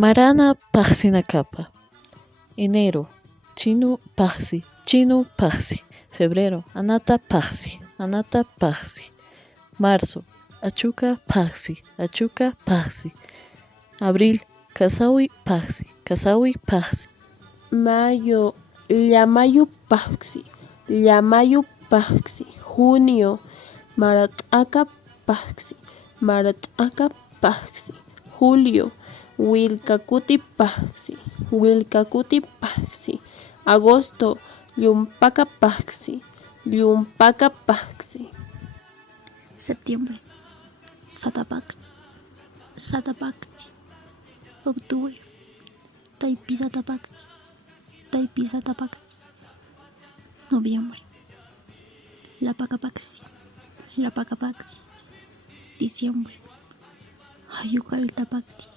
Marana Paxinacapa. Enero, Chino Paxi. Febrero, Anata Paxi. Marzo, Achuca Paxi. Abril, Casawi Paxi. Mayo, Llamayu Paxi. Junio, Marataka Paxi. Julio, Wilcacuti Paxi. Agosto, Yumpaka Paxi. Septiembre, Satapaxi. Octubre, Taipisatapaxi. Noviembre, Lapacapaxi. Diciembre, Hayucaltapaxi.